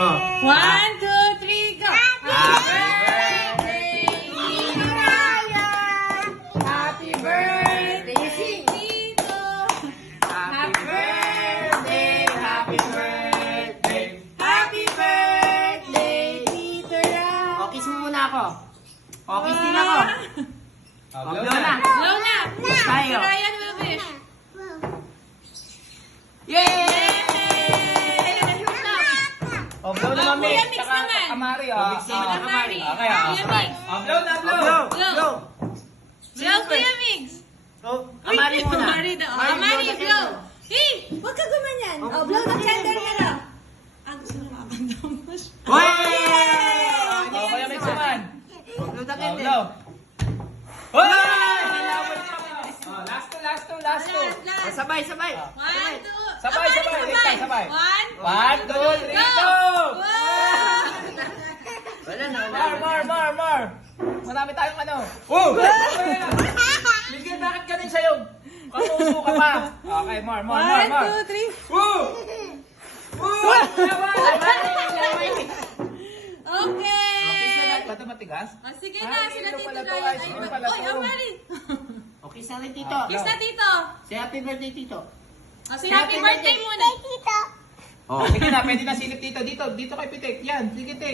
mo. 1, 2, 3, go! Happy birthday, Tito Ryan! Happy birthday, Tito! Happy birthday, happy birthday! Happy birthday, Tito Ryan! O, kiss mo muna ako. O, kiss din ako. O, blow na. Blow na! Tayo. Si Ryan will wish. Yay! O, blow na mami. Kuya Mix Tsaka naman. Kamari, o. Kuya Mix naman. Kamari. Okay, Kuya Mix. O, blow na, blow. Blow. Blow, Kuya Mix. Amari muna. Amari daw. Amari, blow. Hey! Huwag ka gumanyan. Oh, blow the candle ka daw. Ah, gusto na makakanda mo siya. Hoy! O, Kuya Mix naman. Blow the O, candle. blow. Hoy! O, last two, last two, last two. Last, O, last. sabay, sabay. 1, 2. Sabay, sabay. Sabay. 1, 1, 2, 3, go! Wow! Wala na, wala More, na. more, more, more. Marami tayong ano. Oh! Miguel, bakit ka din sa'yo? Kamuso ka pa. Okay, more, more, more, 1, more. 2, 3. Woo! Woo! Okay. Ba't matigas? Oh, sige na, sila ito Tito pala to, Ryan. ay, Ay, ito pala Oy, to. Amari. O, kiss na rin, Tito. Kiss na, Tito. Say happy birthday, Tito. Oh, si happy birthday muna. O, Sige na, pwede na silip dito. Dito kay Pitik. Yan, sige, Tik.